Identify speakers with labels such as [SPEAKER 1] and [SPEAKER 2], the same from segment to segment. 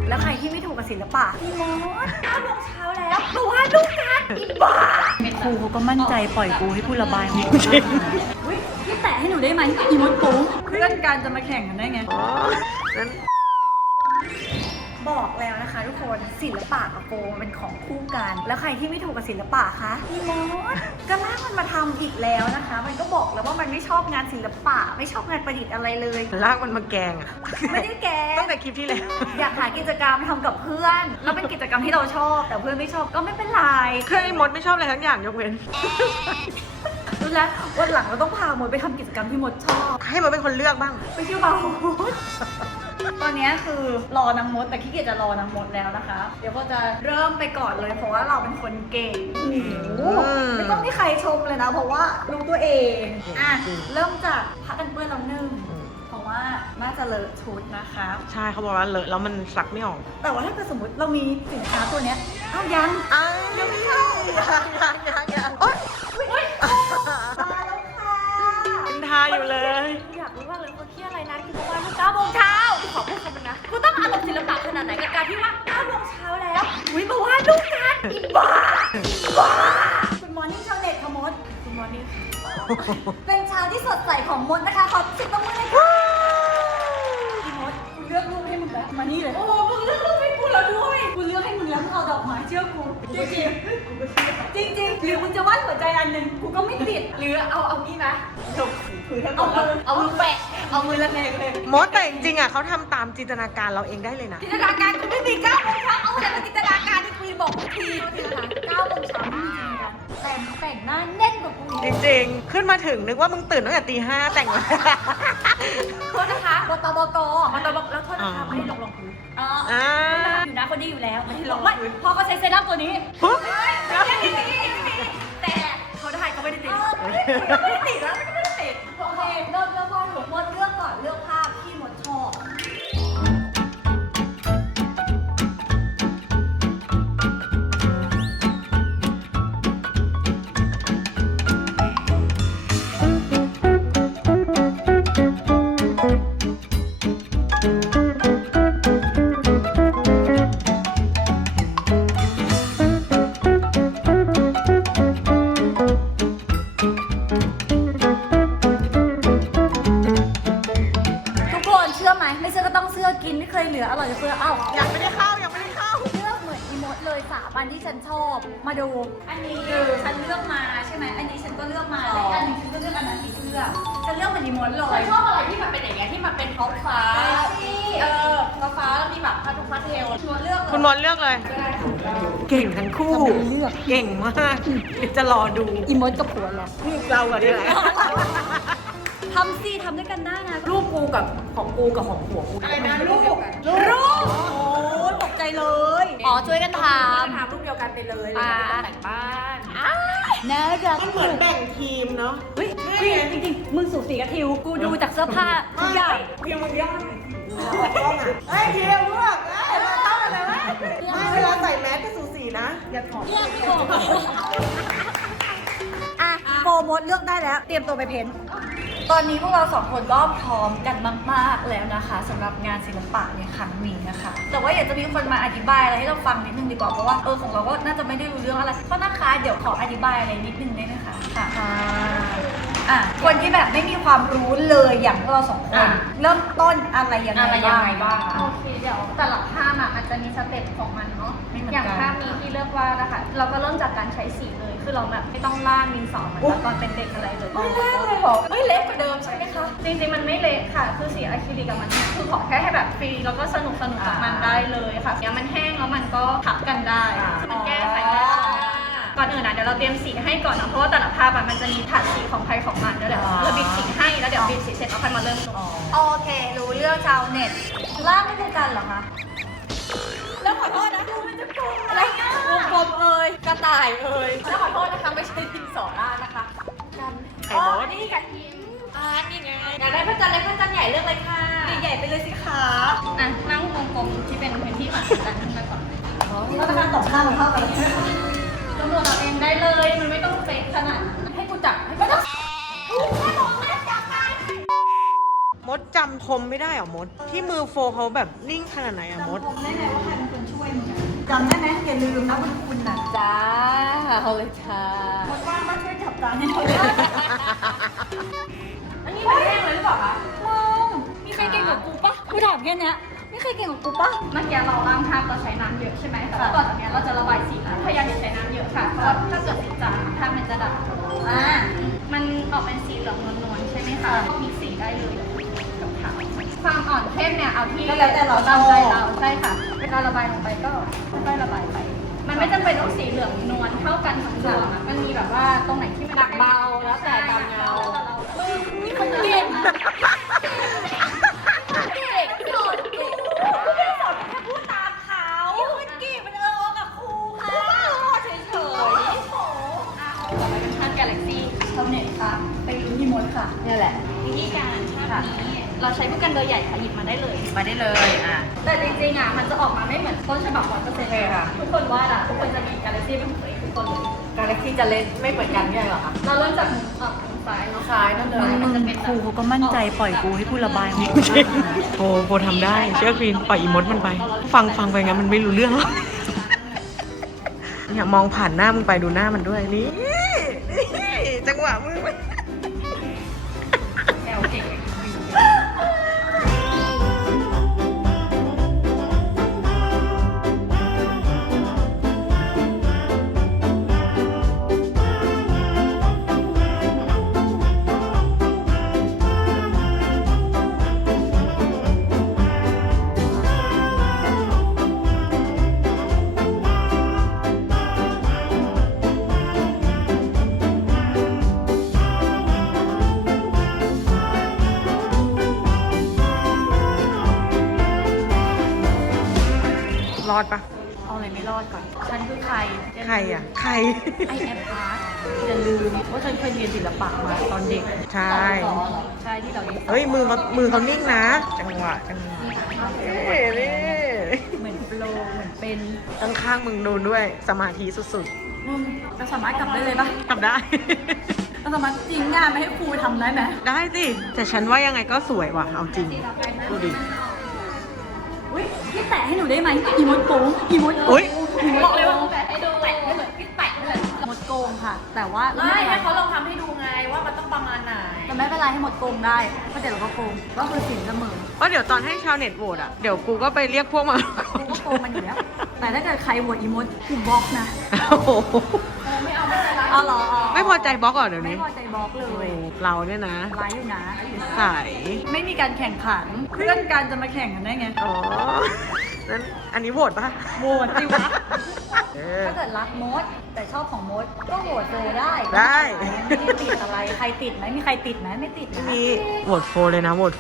[SPEAKER 1] แล้วใครที่ไม่ถูกกับศิลปะพี่มด9 โมงเช้าแล้วหนูวาดรูปกันอีบ้าครูเขาก็มั่นใจปล่อยกูให้พูดระบายของกูอุ้ยพี่แตะให้หนูได้ไหมอีมดปูเพื่อนกันจะมาแข่งกันได้ไงบอกแล้วนะคะทุกคนศิลปะกับโกมันเป็นของคู่กันแล้วใครที่ไม่ถูกกับศิลปะคะพี่มดก็ลากมันมาทำอีกแล้วนะคะ มันก็บอกแล้วว่ามันไม่ชอบงานศิลปะไม่ชอบงานประดิษฐ์อะไรเลย
[SPEAKER 2] ลากมันมาแกงอะ
[SPEAKER 1] ไม่ได้แกง
[SPEAKER 2] ตั้งแต่คลิปที่แล้ว
[SPEAKER 1] อยากหากิจกรรมทำกับเพื่อนแล้วเป็นกิจกรรมที่เราชอบแต่เพื่อนไม่ชอบก็ไม่เป็นไร
[SPEAKER 2] คือไอ้มดไม่ชอบอะไรทั้งอย่างยกเว้น
[SPEAKER 1] รู้แล้ววันหลังเราต้องพามดไปทำกิจกรรมที่มดชอบ
[SPEAKER 2] ให้มดเป็นคนเลือกบ้าง
[SPEAKER 1] ไปเที่ยวบาร์โฮสตอนนี้คือรอนางมดแต่ขี้เกียจจะรอนางมดแล้วนะคะเดี๋ยวก็จะเริ่มไปก่อนเลยเพราะว่าเราเป็นคนเก่งไม่ต้องมีใครชมเลยนะเพราะว่ารู้ตัวเองอ่ะเริ่มจากพักกันเปื้อนเรา1เพราะว่าน่าจะเลอะชุดนะคะ
[SPEAKER 2] ใช่เขาบอกว่าเลอะแล้วมันซักไม่ออก
[SPEAKER 1] แต่ว่าถ้าเกิดสมมติเรามีสินค้าตัวเนี้ยยังไม่เข้า
[SPEAKER 2] ยังโอ๊ย
[SPEAKER 1] มาแล้วค่ะ
[SPEAKER 2] เป็นทาอยู่เลย
[SPEAKER 1] อยากรู้ว่าเลยว่าที่อะไรนะคือประมาณ9 โมงเช้าขอพูดคำนึงนะกูต้องอารมณ์ศิลปะขนาดไหนกับการที่ว่า9 โมงเช้าแล้วอุ้ยมาวาดรูปกันอีบ้าคุณมอร์นิ่งชาวเน็ตค่ะมดคุณมอร์นิ่งเป็นเช้าที่สดใสของมดนะคะขอสิบตบมือเลยค่ะพี่มดกูเลือกรูปให้มึงแล้วมานี่เลยโอ้มึงเลือกรูปให้กูแล้วด้วยกูเลือกให้มึงแล้วมึงเอาดอกไม้เชื่อกูจริงหรือมึงจะวาดหัวใจอันหนึ่งกูก็ไม่ติดหรือเอานี่นะเอามือแปะเอามือละแนงเลย
[SPEAKER 2] มดแต่จริงๆอ่ะเขาทำตามจินตนาการเราเองได้เลยนะ
[SPEAKER 1] จินตนาการกูไม่มี9 โมงเช้าเอาแต่จินตนาการที่คุยบอกทีนะคะ9 โมงเช้าไม่มีจินตนาการแต่งหน้าแน่นกว่ากู
[SPEAKER 2] จริงๆขึ้นมาถึงนึกว่ามึงตื่นตั้งแต่ตี 5แต่ง
[SPEAKER 1] โทษนะคะบตบกแล้วโทษนะคะไม่ได้ลงพื้นอยู่นะคนนี้อยู่แล้วไม่ได้ลงพื้นพอเขาใช้เซรั่มตัวนี้แต่เขาได้ก็ไม่ได้ติดไม่ได้ติดแล้วไม่ได้ติดโอเคเริ่มวาดหมดเลือกก่อนเลือกภาพที่หมดชอบไม่เชื่อก็ต้องเชื่อกินไม่เคยเหลืออร่อยจะเพื่อ
[SPEAKER 2] ยังไม่ได้เข้าเลือก
[SPEAKER 1] เหมือนอีมดเลย3 อันที่ฉันชอบมาดูอันนี้ฉันเลือกมาใช่ไหมอันนี้ฉันก็เลือกมาและอันนี้ฉันก็เลือกอันนั้นสีเสื้อฉันเลือกเหมือนอีมดเลยฉันชอบอะไรที่มันเป็นอย่างเงี้ยที่มันเป็นท้องฟ้าฟ้าแล้วมีแบบพาทุกพาเทล
[SPEAKER 2] คุณมดเลือกเลยเก่งทั้งคู่เก่งมากจะรอดู
[SPEAKER 1] อีมดกับผัวเหรอ
[SPEAKER 2] เราอะนี่แหละ
[SPEAKER 1] ทำสิทำด้วยกันได้นะรูปกูกับของกูกับของผัวกู
[SPEAKER 2] อะไรนะรูป
[SPEAKER 1] โอ้ตกใจเลยช่วยกันทำ
[SPEAKER 2] รูปเดียวกันไปเลย
[SPEAKER 1] แต่งบ้านน่ารัก
[SPEAKER 2] มันเหมือนแบ่งทีมเนาะ
[SPEAKER 1] เฮ้ยจริงมึงสูสีกับทิวกูดูจากเสื้อผ้าทุกอย่าง
[SPEAKER 2] ทิวมันยากเฮ้ยทิวพวกเราเท่ากันเลยวะเวลาใส่แมสก็สูสีนะอย่าถอด
[SPEAKER 1] โฟมดเลือกได้แล้วเตรียมตัวไปเพ้นตอนนี้พวกเรา2 คนก็พร้อมกันมากๆแล้วนะคะสำหรับงานศิลปะในครั้งนี้นะคะแต่ว่าอยากจะมีคนมาอธิบายอะไรให้เราฟังนิดนึงดีกว่าเพราะว่าของเราก็น่าจะไม่ได้รู้เรื่องอะไรเพราะนะคะเดี๋ยวขออธิบายอะไรนิดนึงได้ไหมคะค่ะคนที่แบบไม่มีความรู้เลยอย่างพวกเรา2 คนเริ่มต้นอะไรยังไงบ้าง
[SPEAKER 3] โอเคเดี๋ยวแต่ละภาพมันจะมีสเต็ปของมันเนาะอย่างภาพนี้ที่เลือกว่านะคะเราก็เริ่มจากการใช้สีเลยคือเราแบบไม่ต้องล่างดินสอเหมือนตอนเป็นเด็กอะไรเลย
[SPEAKER 1] ไม่เละเลยหรอไม่เละกว่าเดิมใช่ไหมคะ
[SPEAKER 3] จริงๆมันไม่เละค่ะคือสีอะคริลิกกับมันคือขอแค่ให้แบบฟรีแล้วก็สนุกกับมันได้เลยค่ะเนี่ยมันแห้งแล้วมันก็ทับกันได้มันแก้ไขได้ก่อนอื่นเดี๋ยวเราเตรียมสีให้ก่อนนะเพราะว่าแต่ละภาพมันจะมีถาดสีของใครของมันเดี๋ยวเราบีบสีให้แล้วเดี๋ยวบีบสีเสร็จแล้วค่อยมาเริ่ม
[SPEAKER 1] โอเครู้เรื่องชาวเน็ตล่าไม่เป็นกันเหรอคะแล้วขอโทษนะดูมันจะกลมอะไรเงี้ยวงกลมกระต่ายแล้วขอโทษนะคะไม่ใช่ดินสอล่านะคะกันนี่กันหินนี่ไงอยากได้พระจันทร์เล็กพระจันทร์ใหญ่เลือกเลยค่ะใหญ่ไปเลยสิคะ
[SPEAKER 3] นั่งวงกลมที่เป็นพื้นที่หมายกันขึ้นมาก่อน
[SPEAKER 1] แล้วการตบข้าวเท่ากัน
[SPEAKER 3] ตำรวจเราเองได้เลยมันไม่ต้องเป๊ะขนาดให้กูจับให้ไม่ต้องแค่มองแค่จับไป
[SPEAKER 2] มดดจำคมไม่ได้เหรอมด ที่มือโฟเขาแบบนิ่งขนาดไหนอะมด
[SPEAKER 3] จำได้ไหมว่าใครเป็นคนช่วยมึงจำได้ไหมอย่าลืมนะคุณน่ะ
[SPEAKER 1] จ้าเอาเลยจ้า
[SPEAKER 3] คนว่างมาช่วยจับตาให้หน่อย
[SPEAKER 1] อันนี้มันแห้งเลยหรือเปล่าคะ
[SPEAKER 3] มองมีใครเก่งกว่ากูปะกูถามแค่เนี้ยมีใครเก่งกว่ากูปะเมื่อกี้เราล้างภาพเราใช้น้ำเยอะใช่ไหมแต่ว่าก่อนจากนี้เราจะระบายสีนะพยายามอย่าใช้น้ำเยอะค่ะเพราะว่าถ้าเกิดสีจางภาพมันจะดำมันออกเป็นสีเหลืองนวลๆใช่ไหมคะมีสีได้เลยกับขาวความอ่อนเข้มเนี่ยเอาที่แล้วแต่เราตามใจเราใช่ค่ะเวลาระบายลงไปก็ค่อยๆระบายไปมันไม่จำเป็นต้องสีเหลืองนวลเท่ากันทั้งดวงอะมันมีแบบว่าตรงไหนที่มัน
[SPEAKER 1] หนักเบาแล้วแต่ตามเงา
[SPEAKER 3] มีคนเก่ง
[SPEAKER 1] เด็กสอนกูไม่ได้สอนแค่พูดตามเขาคนเก่งมันกับครูค่ะเฉยๆโอ้โห
[SPEAKER 3] ต่อไปเป็นภาพ Galaxy ชาวเน็ตค่ะไปลุ้นที่มดค่ะ
[SPEAKER 1] นี่แหละ
[SPEAKER 3] วิธีการภาพนี้เราใช้ผู้กันเบอร์ใหญ่ค่ะหยิบมาได้เลย
[SPEAKER 1] มาได้เลย
[SPEAKER 3] แต่จริงๆมันจะออกมาไม่เหมือนต้นฉบับ100%ค่ะทุกคนวาดทุกคนจะมี Galaxy เป็นของตัวเองทุกคนเลย
[SPEAKER 1] กาแล็กซี่จะเล่นไม่เหมือนกันใช่หรอคะ
[SPEAKER 3] เราเริ่มจากมุมซ้ายเนาะ
[SPEAKER 1] ซ้ายนั่นเลย
[SPEAKER 3] มันจะเป็นครูเขาก็มั่นใจปล่อยกูให้พูดระบายของ
[SPEAKER 2] โฟทำได้เชื่อควีนปล่อยอีมดมันไป ฟังไปงั้นมันไม่รู้เรื่องหรอกอย่ามองผ่านหน้ามึงไปดูหน้ามันด้วยนี่จังหวะมือมัน
[SPEAKER 3] แนวเก่ง
[SPEAKER 2] รอดปะ
[SPEAKER 3] เอาอะไรไม่รอดก่อนฉันคือใคร
[SPEAKER 2] ใครอ่ะใคร
[SPEAKER 3] ไอแอปอาร์ตอย่าลืมว่าฉันเคยเรียนศิลปะมาตอนเด็ก
[SPEAKER 2] ใช่
[SPEAKER 3] ใช่ที่เราเรียน
[SPEAKER 2] เฮ้ยมือเขานิ่งนะ จังหวะนี่
[SPEAKER 3] เหมือนโปรเหมือนเป็น
[SPEAKER 2] ข้างๆมึงโดนด้วยสมาธิสุด
[SPEAKER 3] มึงเราสามารถกลับได้เลยปะ
[SPEAKER 2] ๆทำได้
[SPEAKER 3] เราสามารถทิ้งงานไม่ให้ครูทำได้ไหม
[SPEAKER 2] ได้สิ แต่ฉันว่ายังไงก็สวยว่ะ เอาจริง ดูดิ
[SPEAKER 3] อุ้ยพี่แตะให้หนูได้ไหมอีมดโกงอีมดโก
[SPEAKER 2] อุ๊
[SPEAKER 3] ง
[SPEAKER 2] ย
[SPEAKER 3] หนูบอกเลยว่า
[SPEAKER 1] แปะให้ดูแปะให้เหมือนพี่แปะนั่นแหละ
[SPEAKER 3] มดโกงค่ะ แต่ว่า
[SPEAKER 1] ไม่ให้เขาลองทำให้ดูไงว่ามันต้องประมาณไหน
[SPEAKER 3] แต่ไม่เป็นไรให้มดโกงได้เพราะเดี๋ยวเราก็โกงก็คือสินเสมอ
[SPEAKER 2] ก็เดี๋ยวตอนให้ชาวเน็ตโหวตอ่ะ เดี๋ยวกูก็ไปเรียกพวกมา
[SPEAKER 3] กูก็โกงมันอยู่แล้วแต่ถ้าเกิดใครโหวตอีมดกูบล็อกนะ
[SPEAKER 2] โอ้โห
[SPEAKER 1] ไม่เอาไม่เป็นไร
[SPEAKER 3] เอาเหรอ
[SPEAKER 2] ไม่พอใจบล็อกเหรอเดี๋ยว
[SPEAKER 3] ไม่
[SPEAKER 2] นี้
[SPEAKER 3] พอใจบล็อกเล
[SPEAKER 2] โอ้
[SPEAKER 3] ย
[SPEAKER 2] เราเนี่ยนะ
[SPEAKER 3] ร้ายอยู่นะ
[SPEAKER 2] ใส
[SPEAKER 3] ไม่มีการแข่งขันเพื่อนกันจะมาแข่งกันได้ไง
[SPEAKER 2] อ๋อ นั้นอันนี้โหวตปะ
[SPEAKER 3] โหวตสิวะ
[SPEAKER 2] เออ
[SPEAKER 3] ถ้าเกิดรักมด แต่ชอบของมด ก็โหวตโฟได้
[SPEAKER 2] ได้
[SPEAKER 3] ไม่ได้ติดอะไร ใครติดไหมมีใครติดไหมไม่ติดนะ
[SPEAKER 2] มีโหวตโฟเลยนะโหวตโฟ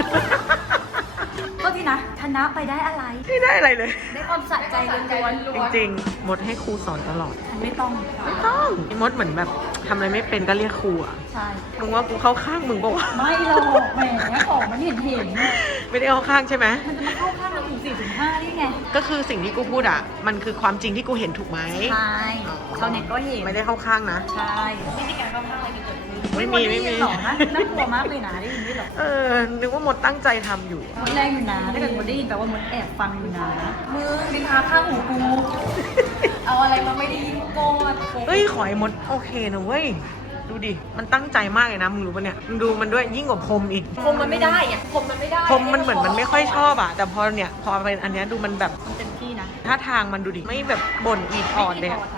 [SPEAKER 3] ก็ที่นะชนะไปได้อะไร
[SPEAKER 2] ไม่ได้อะไรเลย
[SPEAKER 3] ได้ความสะใจล้วน
[SPEAKER 2] จริงๆ มดให้ครูสอนตลอด
[SPEAKER 3] ๆฉันไม่ต้อง
[SPEAKER 2] ไม่ต้องมดเหมือนแบบทำอะไรไม่เป็นก็เรียกครูอ่ะ
[SPEAKER 3] ใช่
[SPEAKER 2] มึงว่ากูเข้าข้างมึงปะวะ
[SPEAKER 3] ไม่หรอกแหมของมันเห็น
[SPEAKER 2] ไม่ได้เข้าข้างใช่ไหม
[SPEAKER 3] มันจะมาเข้าข้างเราถึง4-5ได้ไง
[SPEAKER 2] ก็คือสิ่งที่กูพูดอ่ะ มันคือความจริงที่กูเห็นถูกไหม
[SPEAKER 3] ใช่ชาวเน็ตก็เห็น
[SPEAKER 2] ไม่ได้เข้าข้างนะ
[SPEAKER 3] ใช่
[SPEAKER 1] ไม่มีการเข้าข้างอะไรกันเกิดขึ้น
[SPEAKER 2] ไม่มี
[SPEAKER 3] ด้
[SPEAKER 2] ไม่
[SPEAKER 3] ยิ
[SPEAKER 2] มี
[SPEAKER 3] นหรอนะน่ากลัวมากเลยนะได้ยินด้วยเหรอ
[SPEAKER 2] เออ นึกว่ามดตั้งใจทำอยู่
[SPEAKER 3] มดแรงอยู่นะถ้าเกิดมดได้ยินแปลว่ามดแอบฟังอยู่นะ
[SPEAKER 1] มือดินทาข้างหูกู เอาอะไรมาไม่ได้ยินโกน
[SPEAKER 2] เฮ้ย ขอให้มดโอเคนะเว้ย ดูดิ มันตั้งใจมากเลยนะ มึงรู้ปะเนี่ย มึงดูมันด้วยยิ่งกว่าพรมอีก
[SPEAKER 1] คมมันไม่ได้ไงคมมันไม่ได้
[SPEAKER 2] พรมมันเหมือนมันไม่ค่อยชอบอ่ะ แต่พอเนี่ย พอเป็นอันเนี้ยดูมันแบบ
[SPEAKER 3] มันเต็มที่นะ
[SPEAKER 2] ท่าทางมันดูดิ ไม่แบบบ่นอีดออดเลยอะ
[SPEAKER 3] นะ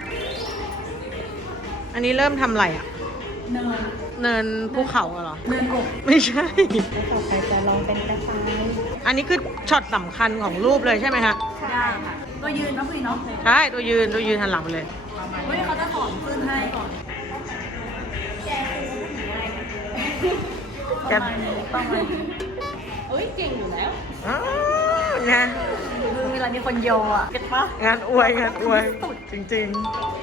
[SPEAKER 2] อันนี้เริ่มทำอะไรอ่ะ
[SPEAKER 3] เนิน
[SPEAKER 2] เนินภูเขาอะเหรอ
[SPEAKER 3] เนินอก
[SPEAKER 2] ไม่ใช่
[SPEAKER 3] ต่อไปจะลองเป็นกระชาย
[SPEAKER 2] อันนี้คือช็อตสำคัญของรูปเลยใช่ไหมฮะ
[SPEAKER 3] ได้ค่ะตัวยืนนะพี่เนาะ
[SPEAKER 2] ใช่ ตัวยืนหันหลังไปเลย
[SPEAKER 3] เฮ้ยเขาจะสอนขึ้นให้ก่อน
[SPEAKER 2] แก
[SPEAKER 3] ประมาณนี้ต้องเลย
[SPEAKER 1] เฮ้ยเก่งอยู่แล้ว
[SPEAKER 2] อ๋อไง
[SPEAKER 3] คือเวลามีคนโยอ่ะเก็ตปะ
[SPEAKER 2] งานอวยจริง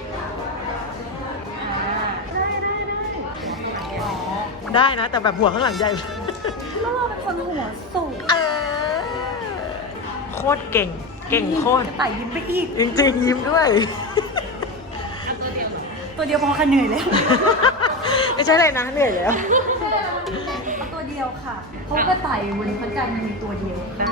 [SPEAKER 3] อ๋อ
[SPEAKER 2] ๆ ได้นะ แต่แบบหัวข้างหลังใหญ่
[SPEAKER 3] แล้วเราเป็นคนหัวสูง
[SPEAKER 2] โคตรเก่ง เก่งโคตร
[SPEAKER 3] จะไต่ยิ้มไปอีก
[SPEAKER 2] จริงๆ ยิ้มด้วย
[SPEAKER 3] ตัวเดียวพอค่ะเหนื่อยแล้ว
[SPEAKER 2] ไม่ใช่เลยนะเหนื่อยแล้ว
[SPEAKER 3] เอาตัวเดียว
[SPEAKER 1] ยวค่ะ เพราะกระต่ายบนพระจันทร์มีตัวเดียว
[SPEAKER 2] ได้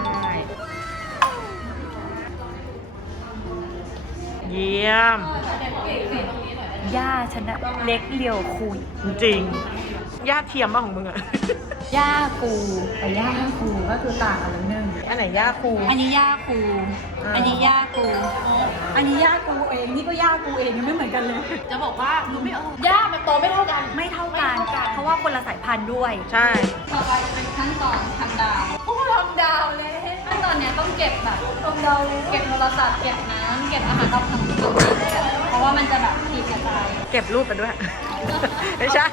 [SPEAKER 2] เยี่ยม
[SPEAKER 1] ย่าฉันอะเล็กเลียวคุย
[SPEAKER 2] จริงย่าเทียมป่ะของมึงอะ
[SPEAKER 1] ย่ากูแต่ย่ากูก็คือต่างกันแล้วนึง
[SPEAKER 2] อันไหนย่าครู
[SPEAKER 1] อันนี้ย่ากู อันนี้ย่ากู อันนี้ย่ากูเองนี่ก็ย่ากูเองยังไม่เหมือนกันเลย
[SPEAKER 3] จะบอกว่าดูไม่ออกย่ามันโตไม่เท่ากัน
[SPEAKER 1] ไม่เท่ากัน เพราะว่าคนละสายพันธุ์ด้วย
[SPEAKER 2] ใช่
[SPEAKER 3] ต่อไปจะเป็นขั้นตอนทำดาวโอ้ทำดาวเลยขั้นตอนเนี้ยต้องเก็บแบบ
[SPEAKER 1] ทำดาว
[SPEAKER 3] เก็บโทรศัพท์เก็บน้ำเก็บอาหารเราทำทุกอย่างเลยเพราะว่ามันจะแบบตีกระจาย
[SPEAKER 2] เก็บรูปไปด้วย ไม่ใช่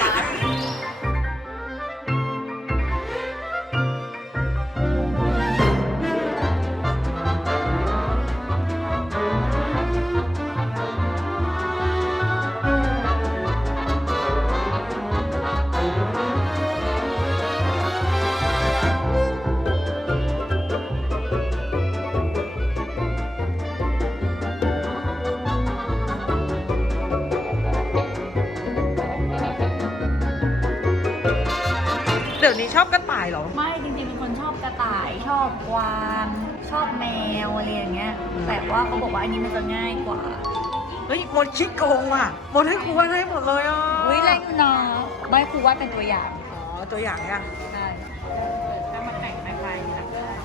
[SPEAKER 2] เดี๋ยวนี้ชอบกระต่ายเหรอ
[SPEAKER 1] ไม่จริงๆเป็นคนชอบกระต่ายชอบกวางชอบแมวอะไรอย่างเงี้ย แต่ว่าเขาบอกว่าอันนี้มันจะง่ายกว่า
[SPEAKER 2] เฮ้ยมดคิดโกงว่ะมดให้ครูวาดให้หมดเลยอ่ะ
[SPEAKER 1] วิแรงอยู่นะใบครูวาดเป็นตัวอย่าง
[SPEAKER 2] อ๋อ ตัวอย่างเนี่ย
[SPEAKER 1] ใช่
[SPEAKER 3] ถ้ามาแข่งไม่ไปนะ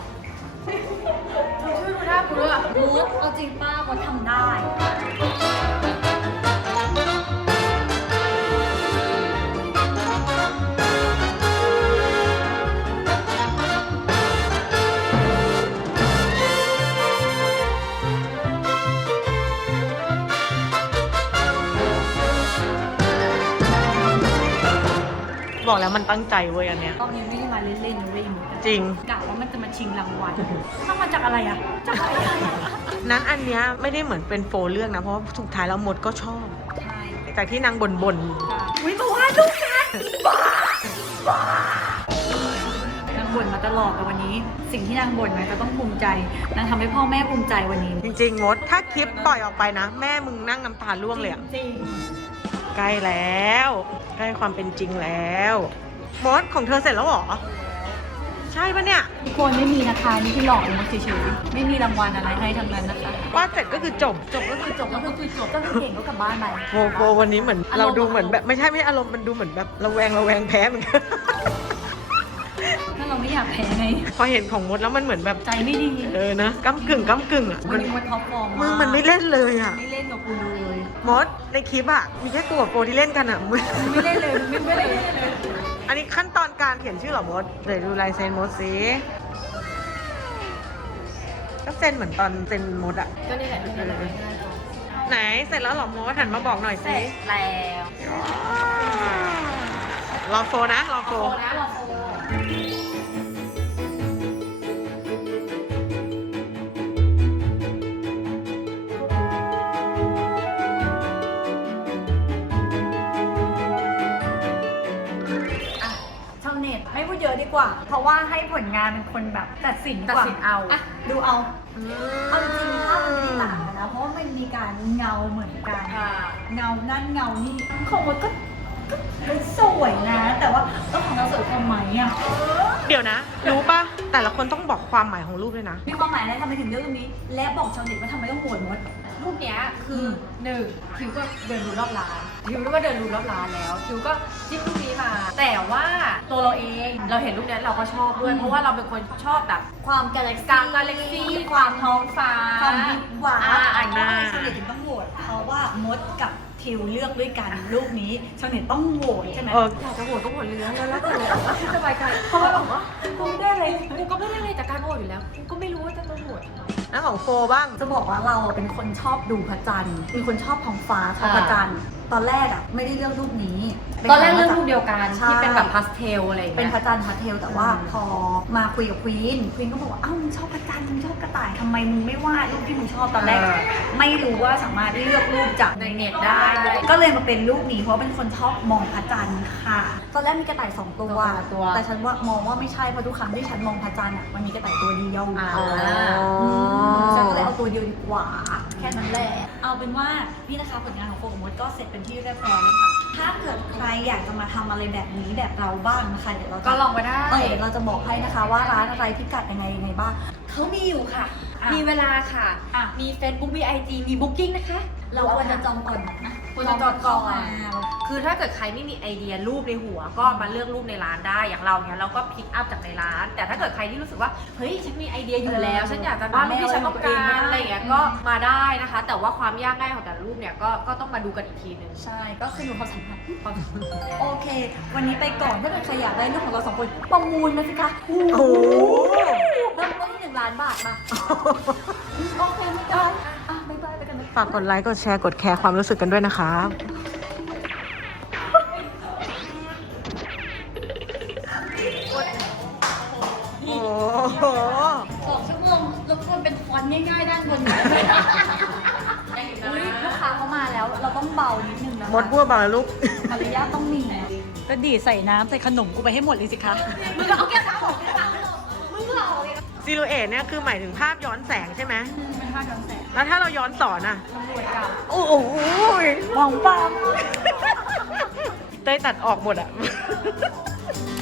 [SPEAKER 1] ช่วยดูหน้ากูด้วยมูดเอาจริงป้าเขาทำได้
[SPEAKER 2] บอกแล้วมันตั้งใจเว้ยอันเนี้ย
[SPEAKER 1] รอบนี้ไม่ได้มาเล่นๆนะเว้ยมูด
[SPEAKER 2] จริง
[SPEAKER 1] กะว่ามันจะมาชิงรางวัลต้องมาจากอะไรอะจากอะไรอะ
[SPEAKER 2] นั้นอันเนี้ยไม่ได้เหมือนเป็นโฟเรื่องนะ เพราะว่าสุดท้ายแล้วมดก็ชอบ
[SPEAKER 1] ใช่
[SPEAKER 2] จากที่นางบ่น
[SPEAKER 1] อุ้ยมาว่าลูกกันบ้าบ้านางบ่นมาตลอดแต่วันนี้ สิ่งที่นางบ่นนะก็ต้องภูมิใจนางทำให้พ่อแม่ภูมิใจวันนี้
[SPEAKER 2] ๆจริงๆมด ถ้าคลิปปล่อยออกไปนะ แม่มึงนั่งน้ำตาร่วงเลยอะ
[SPEAKER 1] จริง
[SPEAKER 2] ใกล้แล้วใกล้ความเป็นจริงแล้วมดของเธอเสร็จแล้วเหรอ ใช่ปะเนี่ย
[SPEAKER 1] ทุกคนไม่มีนะคะนี่คือหลอกมาเฉยๆไม่มีรางวัลอะไรให้ทั้งนั้นนะคะ
[SPEAKER 2] วาดเสร็จก็คือจบ
[SPEAKER 1] จบก็คือจบแล้วก็คือจบก็คือเก่งก็กลับบ้านไป
[SPEAKER 2] โฟวันนี้เหมือนเราดูเหมือนแบบไม่ใช่อารมณ์มันดูเหมือนแบบระแวงแพ้เหมือนกัน
[SPEAKER 1] ถ้าเราไม่อยากแพ้ไง
[SPEAKER 2] พอเห็นของมดแล้วมันเหมือนแบบ
[SPEAKER 1] ใจไม่ดี
[SPEAKER 2] นะก้ำกึ่งอ่ะ
[SPEAKER 1] วันนี้มันท็อปฟอร์ม
[SPEAKER 2] มึงมันไม่เล่นเลยอ่ะ
[SPEAKER 1] ไม่เล่นกับกูเลย
[SPEAKER 2] มดในคลิปอ่ะมีแค่กูกับโฟที่เล่นกันอ่ะมึง
[SPEAKER 1] ไม่เล่นเลยไม่เล่นเลย
[SPEAKER 2] อันนี้ขั้นตอนการเขียนชื่อเหรอมดเดี๋ยวดูลายเซ็นมดสิก็เซ็นเหมือนตอนเซ็นมดอ่ะ
[SPEAKER 3] ก็นี่แหละ
[SPEAKER 2] ไหนเสร็จแล้วเหรอมดหันมาบอกหน่อย
[SPEAKER 1] เส
[SPEAKER 2] สิ
[SPEAKER 1] ร็จแล้ว
[SPEAKER 2] รอโฟนะรอโฟ
[SPEAKER 3] โตนะเราโต
[SPEAKER 1] อ่ะชาวเน็ตไม่พูดเยอะดีกว่า เพราะว่าให้ผลงานเป็นคนแบบตัดสินดีกว่า
[SPEAKER 3] ตัดสินเอา
[SPEAKER 1] ะดูเอาเอาจริงๆภาพมันไม่ได้ต่างกันนะเพราะว่ามันมีการเงาเหมือนกัน เงานั่นเงานี่ของมันก็สวยนะ แต่ว่าของเราสวยกว่าไหมอ่ะ
[SPEAKER 2] เดี๋ยวนะ รู้ปะแต่ละคนต้องบอกความหมายของรูปด้วยนะ
[SPEAKER 1] มีความหมายอะไรทำไมถึงเลือกรูปนี้ และบอกชาวเน็ตว่าทำไมต้องโหวตมด
[SPEAKER 3] รูปเนี้ยคือหนึ่งคิวก็เดินดูรอบร้านคิวก็เดินดูรอบร้านแล้วคิวก็จิ้มรูปนี้มา แต่ว่าตัวเราเองเราเห็นรูปเนี้ยเราก็ชอบด้วย เพราะว่าเราเป็นคนชอบแบบ
[SPEAKER 1] ความกาแล็ก
[SPEAKER 3] กลางกาแล็กซี่ความท้องฟ้า
[SPEAKER 1] ความวิบวับ
[SPEAKER 3] อัน
[SPEAKER 1] เพราะ
[SPEAKER 3] นี้
[SPEAKER 1] ว่าชาวเน็ตถึงต้องโหวตเพราะว่ามดกับทิวเลือกด้วยกันรูปนี้ชาวเน็ตต้องโหวตใช่ไหม
[SPEAKER 3] อยากจะโหวตก็โหวตเรื่องแล้วแล้วแต่เลยว่าสบายใจเพราะว่าแบบว่ากูไม่ได้อะไรกูก็ไม่ได้อะไรจากการโหวตอยู่แล้วกูก็ไม่รู้ว่าจะต้องโหวต
[SPEAKER 2] แล้วของโฟบ้าง
[SPEAKER 1] จะบอกว่าเราเป็นคนชอบดูพระจันทร์เป็นคนชอบท้องฟ้าชอบพระจันทร์ตอนแรกอ่ะไม่ได้เลือกรูปนี้
[SPEAKER 3] ตอนแรกเรื่องรูปเดียวกัน
[SPEAKER 1] ใช่
[SPEAKER 3] ที่เป็นแบบพาสเทลอะไรอย่าง
[SPEAKER 1] เป็น
[SPEAKER 3] เงี้ย
[SPEAKER 1] พระจันทร์พาสเทลแต่ว่าพอมาคุยกับควีนก็บอกว่าเอ้ามึงชอบพระจันทร์มึงชอบกระต่ายทำไมมึงไม่วาดรูปที่มึงชอบตอนแรก ไม่รู้ว่าสามารถเลือกรูปจาก
[SPEAKER 3] ในเน็ตได้
[SPEAKER 1] ก็เลยมาเป็นรูปนี้เพราะเป็นคนชอบมองพระจันทร์ค่ะ ตอนแรกมีกระต่าย2 ตัว แต่ฉันว่ามองว่าไม่ใช่เพราะทุกครั้งที่ฉันมองพระจันทร์อ่ะมันมีกระต่ายตัวเดียว
[SPEAKER 3] อ่า
[SPEAKER 1] ฉันก็เลยเอาตัวเดียวดีกว่า แค่นั้นแหละ เอาเอาเป็นว่านี่นะคะผลงานของโฟกับมดก็เสร็จเป็นที่เรียบร้อยแล้วค่ะถ้าเกิดใครอยากจะมาทำอะไรแบบนี้แบบเราบ้างนะคะเดี๋ยวเราจะ
[SPEAKER 3] ก็ลองมาได้
[SPEAKER 1] เราจะบอกให้นะคะว่าร้านอะไรพิกัดยังไงบ้างเขามีอยู่ค่ะ มีเวลาค่ะ มี Facebook มี IG มี Booking นะคะ เราควรจะจองก่อนนะ
[SPEAKER 3] ควรจะจองก่อน
[SPEAKER 2] คือถ้าเกิดใครไม่มีไอเดียรูปในหัวก็มาเลือกรูปในร้านได้อย่างเราเนี่ยเราก็พิกอัพจากในร้าน แต่ถ้าเกิดใครที่รู้สึกว่าเฮ้ยฉันมีไอเดียอยู่แล้ว ฉันอยากจะวาดรูปที่ฉันต้องการอะไรอย่างเงี้ยก็มาได้นะคะ แต่ว่าความยากง่ายของแต่ละรูปเนี่ยก็ต้องมาดูกันอีกทีนึง
[SPEAKER 1] ใช่ ก็คือดูความสัมพันธ์โอเค วันนี้ไปก่อนถ้าเกิดใครอยากได้เรื่องของเราสองคนประมูลมาสิคะ
[SPEAKER 2] โอ้โห
[SPEAKER 1] เริ่มต้นที่1 ล้านบาทมา โอเคไม่ได้บ๊ายบายไปกันนะ
[SPEAKER 2] ฝากกดไลค์กดแชร์กดแคร์ความรู้สึกกันด้วยนะครับโอ้โห
[SPEAKER 1] 2 ชั่วโมงรบกวนเป็นฟอนต์ง่ายๆด้านบนหน่อยอุ๊ยลูกค้าเขามาแล้ว เราต้องเบานิดนึงนะคะ
[SPEAKER 2] มดบัวบางลูก
[SPEAKER 1] มารยาทต้องมีก็ดีดใส่น้ำใส่ขนมกูไปให้หมดเลยสิคะ มึงก็เอาแก้วน้ำออกมึงก็เอาเลย
[SPEAKER 2] ซิลูเอทเนี่ยคือหมายถึงภาพย้อนแสงใช่ไหม
[SPEAKER 1] เป็นท่าย้อนแสง
[SPEAKER 2] แล้วถ้าเราย้อนสอนอ่ะ
[SPEAKER 1] ตำรวจจับ
[SPEAKER 2] โอ้โห
[SPEAKER 1] มองปั๊ม
[SPEAKER 2] เต้ยตัดออกหมดอ่ะ